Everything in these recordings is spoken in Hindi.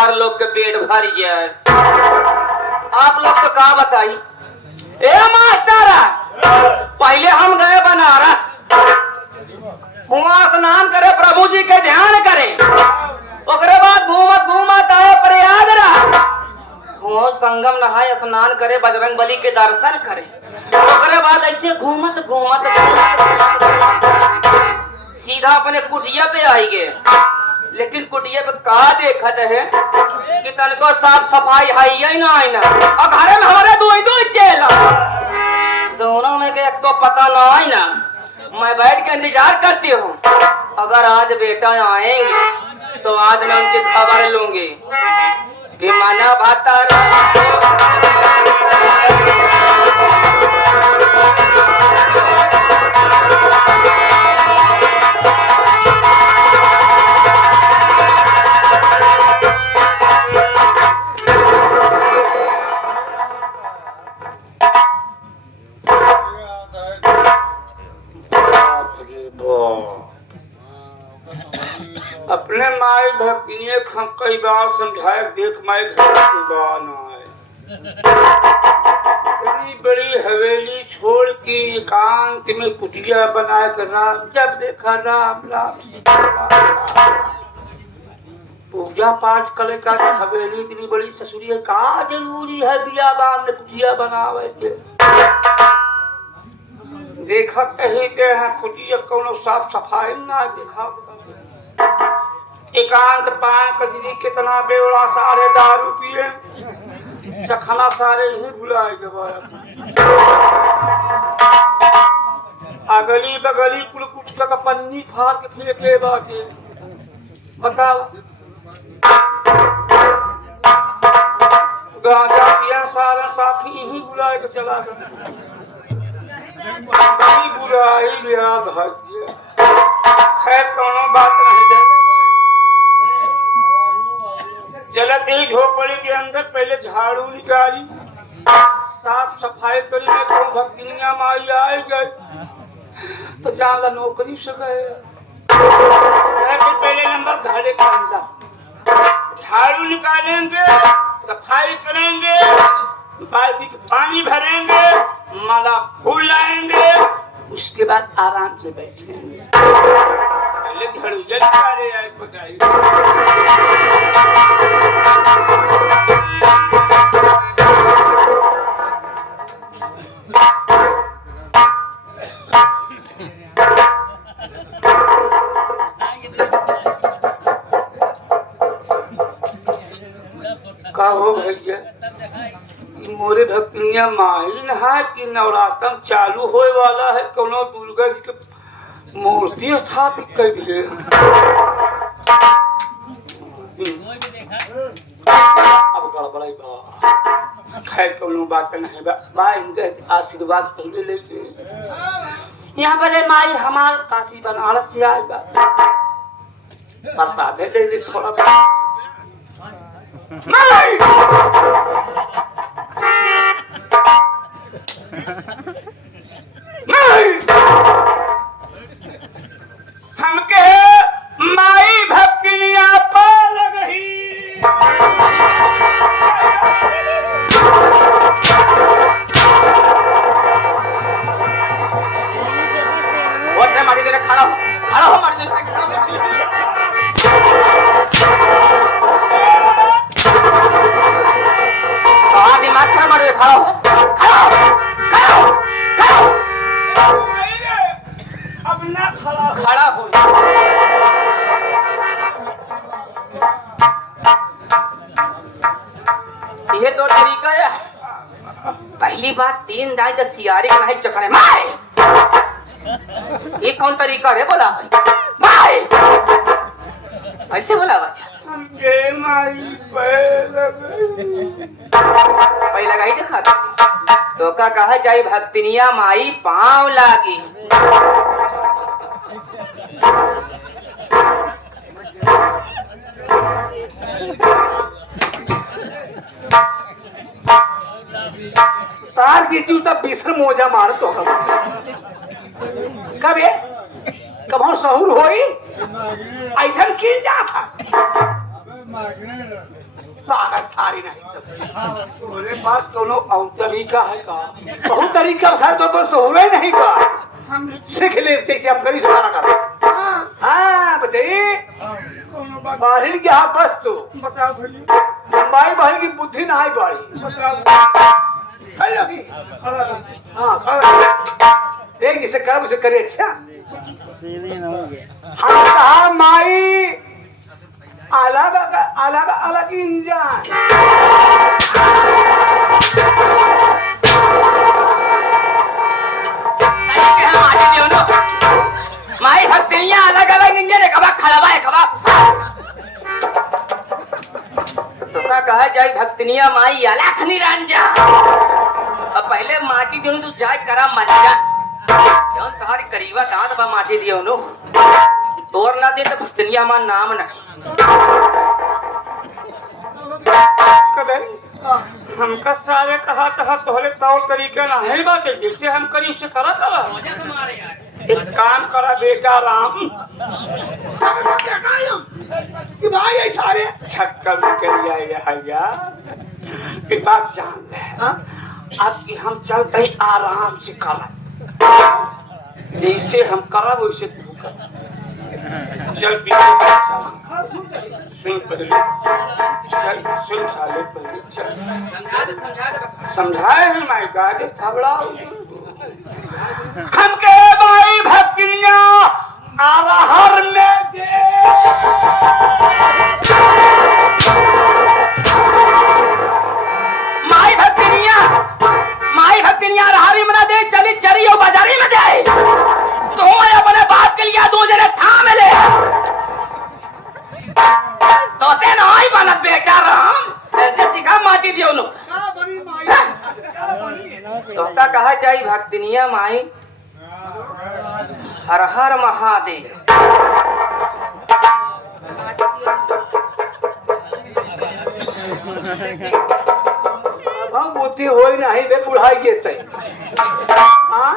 हर लोग के पेट भर जाए। आप लोग तो का बताई। ए मास्टर, पहले हम गए बनारस, वहाँ स्नान करे, प्रभु जी के ध्यान करे, उसके बाद घूमत घूमत आए प्रयागराज, वो संगम नहाए, स्नान करे, बजरंग बली के दर्शन करे, उसके बाद ऐसे घूमत घूमत सीधा अपने कुटिया पे आई गए। लेकिन कुटिया पे का देखत है कि तनको साफ सफाई है ना है ना, और घरे में हमारे दो चेला दोनों में के एक तो पता ना है ना। मैं बैठ के इंतजार करती हूँ, अगर आज बेटा आएंगे तो आज मैं उनकी खबर लूंगी कि माना भाता अपने माई भक्तिये कई बार समझाए, देख माई इतनी बड़ी हवेली छोड़ के एकांत में कुटिया बनाए कर राम, जब देखा राम राम पूजा पाठ करे का हवेली इतनी बड़ी ससुरी है, का जरूरी है बिया बाम ने कुटिया बनावे के। देखा कहीं के हैं कुटिया कोनो साफ सफाई ना देखा। एकांत पान कजरी कितना बेवड़ा, सारे दारू पिए, सखना सारे ही भुलाए गए। अगली बगली कुल कुछ का पन्नी फाड़ के फेंके बाके बताओ। गांजा पिया सारा साथी ही बुलाए के चला गया। बुराई लिया भाग्य, खैर कोनो बात नहीं है। चलत ही झोपड़ी के अंदर पहले झाड़ू निकाली, साफ सफाई करी, तो भक्तियां माई आई गई तो जान नौकरी से गए। पहले नंबर घरे के अंदर झाड़ू निकालेंगे, सफाई करेंगे, बाल्टी में पानी भरेंगे, माला फूल लाएंगे, उसके बाद आराम से बैठेंगे। पहले झाड़ू जल सारे आए बताइए। का हो भैया मोरे भक्तियां माही नहा कि नवरात्र चालू होए वाला है, कोनो दुर्गा जी के मूर्ति स्थापित कर दिए। अब गड़बड़ाई बा, खैर कोनो बात नहीं बा, इनके आशीर्वाद पहले लेके यहाँ पर माई हमार काशी बनारस से आएगा, प्रसाद ले ले थोड़ा बा। हमके माई भक्तिया पर लगही। माटी देने खड़ा हो माटी देने दिमाग खड़ा माटी दे, खड़ा हो अब ना खड़ा हो। ये तो तरीका है। पहली बात 3 जाए तो सियारे का नहीं चकने माई, ये कौन तरीका है बोला भाई? ऐसे बोला बच्चा माई पहले लगाई देखा तो का कहा जाए भक्तिनिया माई पाँव लागी। तार की जूता बिसर मोजा मार तो कब सहूर होई ऐसा की जा था पागल सारी नहीं तो मेरे पास दोनों और तरीका है का बहुत तरीका है तो हुए नहीं का हम सीख ले जैसे हम कभी सारा कर हाँ बताइए बाहर क्या बस तो बताओ भाई भाई की बुद्धि ना आई बाड़ी देख जिसे कर उसे करे अच्छा हम कहा माई अलग अलग अलग इंजन माई भक्तियां अलग अलग इंजन है कबा खड़ावा है कबा तो का कहा जाए भक्तिनिया माई अलग निरंजन अब पहले माटी जो तू जाए करा मजा जौन तुम्हारी करीबा दांत बा माटी दियो नो तोर ना दे तो भक्तिनिया मान नाम नहीं हमका सारे कहा था तोहरे तौर तरीके ना है बात है जैसे हम करी उसे करा करा एक काम करा बेटा राम कि भाई ये सारे छक्कर निकल जाएगा भैया एक बात जान ले अब कि हम चलते ही आराम से करा जैसे हम करा वैसे तू कर चल सुन पहले चल सुन साले पहले चल समझाए हैं माई गाजे थबड़ा हम के भाई भक्तिनिया आरहर में दे माई भक्तिनिया आरहरी मना दे चली चरी और बाजारी में जाए तो मैं अपने बात के लिए दो जने थाम ले तो ते नहीं बनत बेटा राम जैसे सिखा माटी दियो नु तोता कहा जाई भक्तिनिया माई हर हर महादेव हम बुद्धि होई नहीं बे बुढ़ाई के तई हां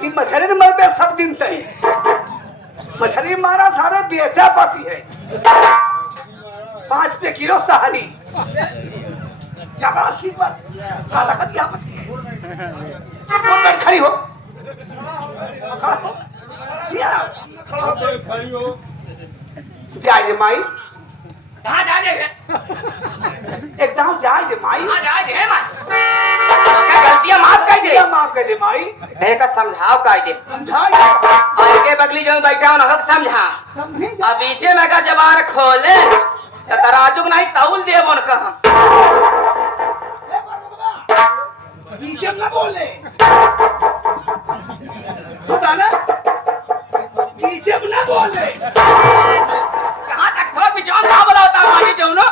कि मछली मरते सब दिन तई मछली मारा सारे बेचा पासी है 5 पे किलो सहारी चपरासी पर काला कतिया मछली कौन बैठ खड़ी हो खड़ी हो जाए माई कहां जा दे एकदम जाए माई कहां जा दे माई क्या गलतियां माफ कर दे माई नहीं का समझाओ का दे और के बगली जो बैठा हूं ना समझा अब बीचे में का जबान खोले तो तराजू नहीं तौल दे मन का बीचे में ना बोले सुना ना बीचे में ना बोले कहां तक थोड़ा बिचौन का बोला होता मानी जो ना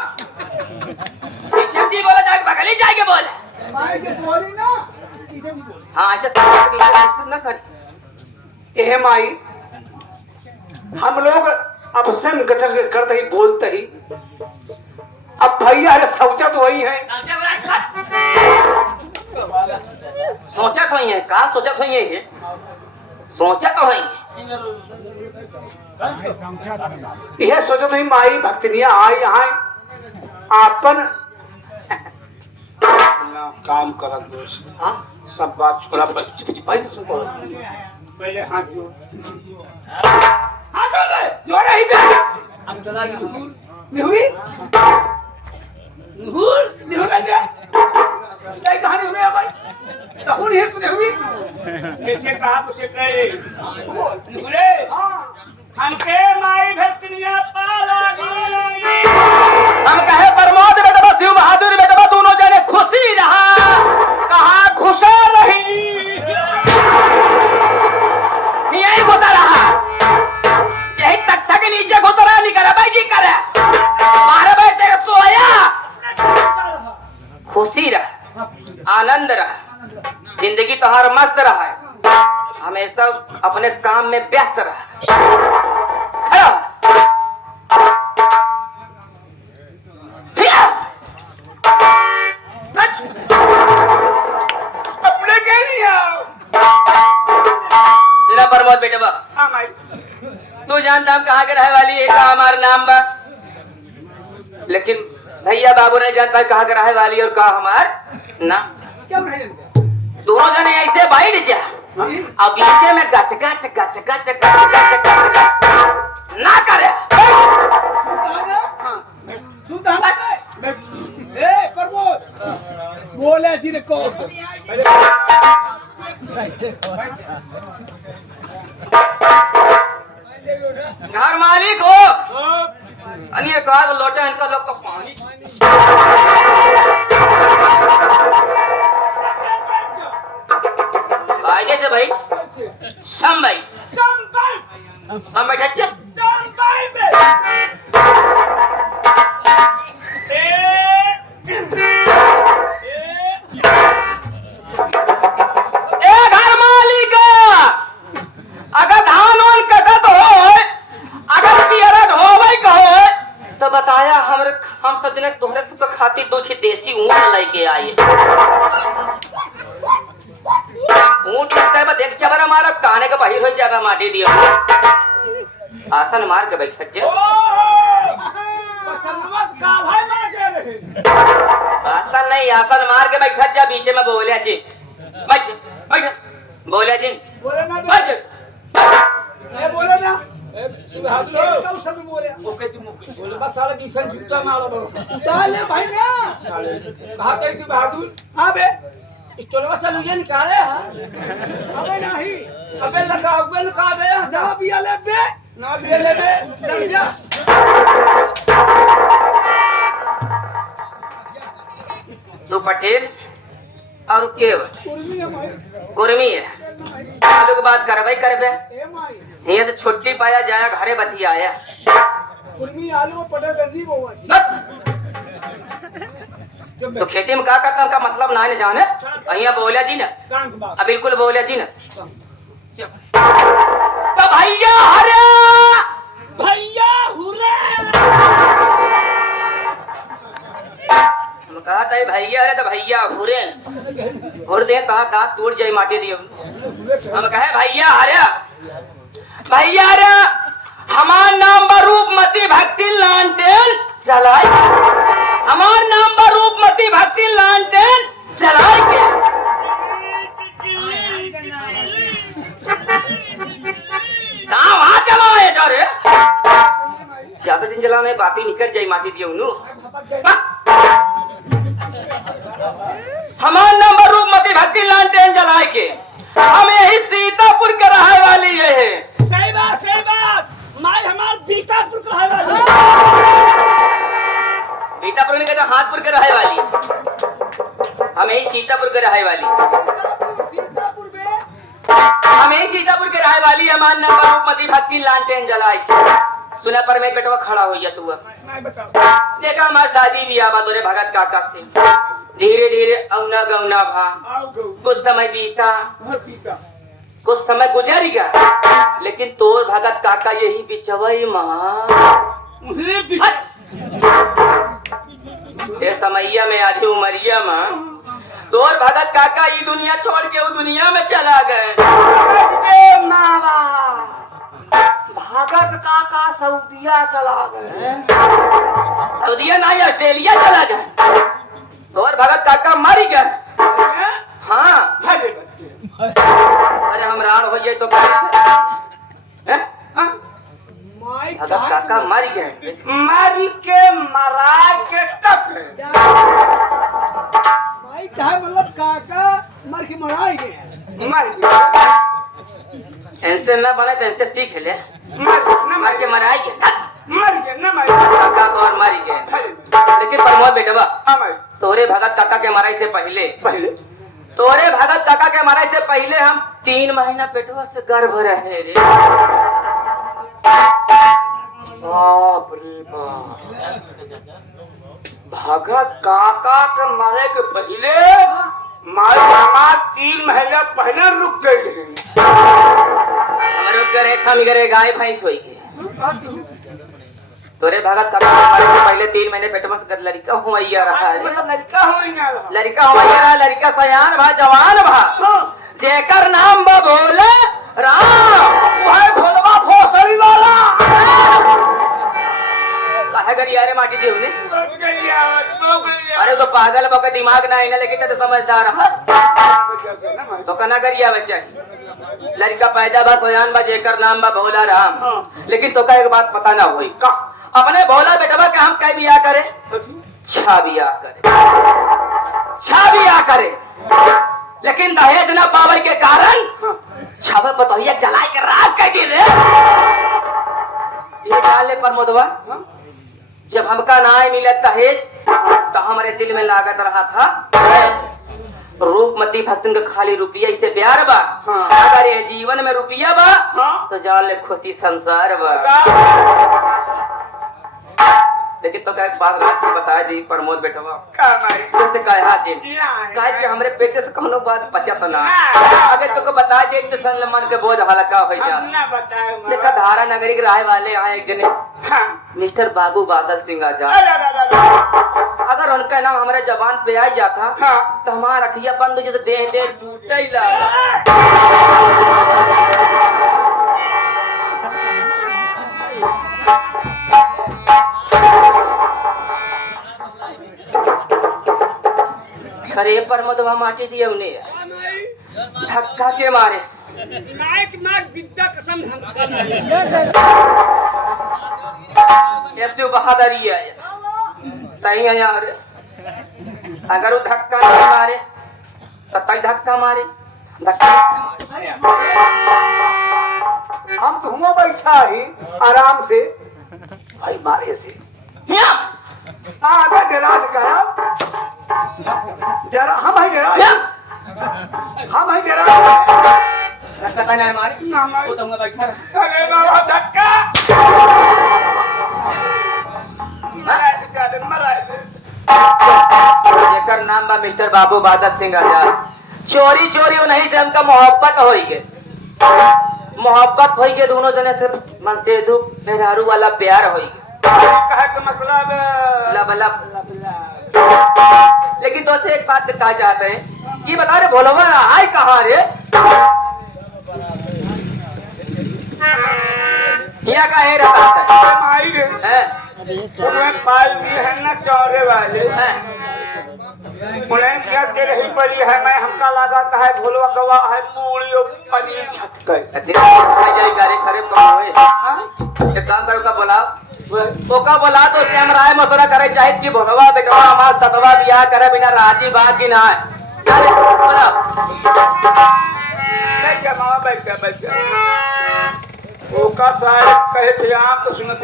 पीछे जी बोला जाके बगली जाके बोले माई के बोली ना हां ऐसे तो ना कर ए माई हम लोग अब सन गटर करते ही बोलते ही अब भैया है सोचा तो वही है सोचा तो ही है का सोचा तो ही है सोचा तो ही यह सोचो नहीं माई भक्तिनिया आई यहाँ आपन काम कर दोस्त हाँ सब बात छोड़ा पहले हाथ जोड़े ही पे अब चला निहुरी निहुर कर दे नहीं कहानी हो रही है भाई तो ही तू निहुरी कैसे कहा उसे कहे निहुरे हमके माई भक्तिनिया पाला हम कहे प्रमोद बेटवा शिव बहादुर बेटवा दोनों जने खुशी रहा कहा खुशा रही यही होता रहा यही तक नीचे घुतरा नहीं करे भाई जी करे 12 बजे तक सोया खुशी रहा आनंद रहा जिंदगी तो हर मस्त रहा है हमेशा अपने काम में व्यस्त रहा अपने के नहीं आओ प्रमोद बेटवा हाँ माई तू जानता हम कहाँ के रहे वाली है का हमारा नाम बा लेकिन भैया बाबू नहीं जानता है कहाँ का रहे वाली और कहाँ हमार ना। क्या रहे दोनों जने ऐसे बैठ जा अब बीचे में गच गच गच गच गच गच गच ना करे। ए प्रमोद बोले जी ने को घर मालिक हो अन्य कहा लोटा इनका लोग का पानी आजे से भाई सम भाई सम बैठा चे घर मालिक अगर धान और कटत हो अगर बियरत हो भाई कहो तो बताया हम सब जने तोहरे तो खातिर दो छे देसी ऊंट लेके आए। ऊंट लगता है देख जबर हमारा काने का बहिर हो जाएगा माटी दियो आसन मार के बैठ जा आसन नहीं आसन मार के बैठ जा बीच में बोले जी बैठ बैठ बोले जी बोले ना बैठ ए बोले ना सुहादो का शब्द बोले ओके ती मुके बोले बस साला बीसन जूता मारो बरो डाले भाई ना कहा पे सुहादो हां बे स्टोलवा से लुगे निकाले हां अबे नहीं अबे लगा बे ना बिया ले बे ना भी ले बे चल जा तू पटेल और के कुर्मी है भाई कुर्मी है आलू की बात करबे करबे ए माई ये तो छोटी पाया जाया घरे बतिया आया कुर्मी आलू पटा दर्दी बोवा तो खेती में क्या करता उनका मतलब ना है जाने अहिया बोलिया जी ना कान के बात अब बिल्कुल बोलिया जी ना तो भैया अरे भैया हुरे हम कहा था भैया अरे तो भैया हुरे हुर दे कहा दांत टूट जाए माटी दियो हम कहे भैया अरे भैया अरे हमार नाम रूपमती भक्ति लानटेन चलाई हमार नाम रूपमती भक्ति लानटेन चलाई के कहाँ वहाँ चलाए जा रे ज्यादा दिन चलाने बाती निकल जाए माटी दियो नु हमार नाम रूपमती भक्ति लानटेन जलाए के हम यही सीतापुर के रहे वाली ये है सही बात माय हमार बीतापुर का है सीतापुर ने कहता हाथपुर के रहे वाली हम यही सीतापुर के रहे वाली सीतापुर में हम यही सीतापुर के रहे वाली हमार नाम रूपमती भक्ति लालटेन जलाई सुना पर मैं बेटवा खड़ा हो गया तू मैं बताओ देखा हमार दादी भी आवा तोरे भगत काका से धीरे धीरे औना गौना भा आओ गो कुछ समय बीता पीता कुछ समय गुजर गया लेकिन तोर भगत काका यही बिचवई मां उन्हें भी ये समैया में आधी उमरिया में तोर भगत काका ये दुनिया छोड़ के वो दुनिया में चला गए भगत काका सऊदिया चला गए सऊदिया नहीं ऑस्ट्रेलिया चला गए तोर भगत काका मर गए हाँ अरे हम राण हो जाए तो माई भगत काका मर गए मारी के मरा के टप माई कहा मतलब काका मर के मराई गए मर इनसे न बने तो इनसे सीख ले मर के मराई गए न मर काका को और मर गए लेकिन प्रमोद बेटवा तोरे भगत काका के मराई से पहले तोरे भगत काका के मराई से पहले हम 3 महीना पेटवा से गर्भ रहे रे बाप रे बाप भगत काका के मरे के पहले मारी हमार 3 महीना पहले रुक गए हमारे करे खामी करे गाय भैंस होई के तोरे भगत काका के मरे से पहले 3 महीने पेटवा से लड़का हुआ रहा है लड़का होइना लड़का हुआ लड़का सयान भा जवान भा जेकर नाम बा बोले राम वह भोलवा भोसड़ी वाला काहे करी यारे माटी जी हमने बच गई आवत तो गई अरे तो पागल बका दिमाग ना इना लेके तो समझदार है तो कना करिया बच्चा लड़का पैदा बा बयान बा जेकर नाम बा भोला राम लेकिन तो का एक बात पता ना होई का अपने भोला बेटवा के हम कह बिया करे छा बिया करे लेकिन दहेज ना पावे के कारण छावे पतोहिया जलाए के राख कह दी रे ये डाले प्रमोदवा जब हमका ना मिले दहेज तो हमारे दिल में लागत रहा था रूपमती भक्तन के खाली रुपया इससे प्यार बा अगर ये जीवन में रुपया बा तो जान ले खुशी संसार बा लेकिन तो क्या बात रात से बताया जी प्रमोद बेटवा जैसे कहा जी कहा कि हमरे पेटे से कोनो बात बचत ना अगर तो बता जे तो सन मन के बोझ हल्का हो जा देखा धारा नगरी के रहे वाले आए एक जने मिस्टर बाबू बादल सिंह आजाद अगर उनका नाम हमारे जबान पे आ जाता तो हमारा रखिया बंद जैसे देह देह टूटे ही अरे पर मधुआ माटी दिए उन्हें धक्का के मारे नायक नाग विद्या कसम हम ऐसे बहादुरी है सही है यार अगर वो धक्का नहीं मारे तो तक धक्का मारे हम तो हुआ बैठा ही आराम से भाई मारे से आगे डरा गया डरा हम भाई डरा हम भाई डरा धक्का नहीं मारे वो तो हम बैठा अरे बाबा धक्का जेकर नाम बा मिस्टर बाबू बादल सिंह आजाद चोरी चोरी नहीं से हमका मोहब्बत होई के मोहब्बत होई के दोनों जने से मन से दुख मेहरारू वाला प्यार होई कहा का मतलब लब लब लेकिन तो से एक बात कहना चाहते हैं कि बता रे भोलवा आए कहाँ रे यहाँ का है रहता है उन्हें पाल भी है ना चौरे वाले उन्हें क्या दे रही पड़ी है मैं हमका लगा है भोलवा गवा है मूड़ियों पनी छट गई गाड़ी खरीब एक काम करो का बोला ओका बोला तो हम राय मसोरा करे चाहे कि भोलवा बेटवा हमारा सतवा बियाह करे बिना राजी बात की ना बोला बैठ ओका साहब कहे थे आप तो सुनत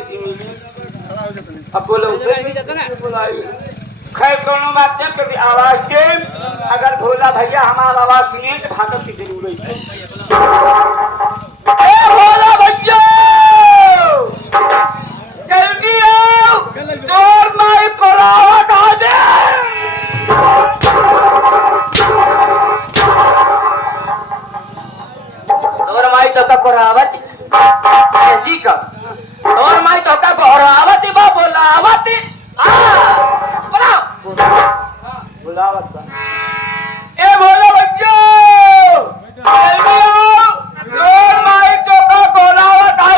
अब बोलो खैर दोनों बात नहीं कभी आवाज के अगर भोला भैया हमारा आवाज सुनिए तो भागत की जरूरत है भोला भैया जल्दी आओ जोर माई कोरावट आ दे और माई तो का कोरावत जी का और माई तो का कोरावत बा बोलावत आ बोला बुलावत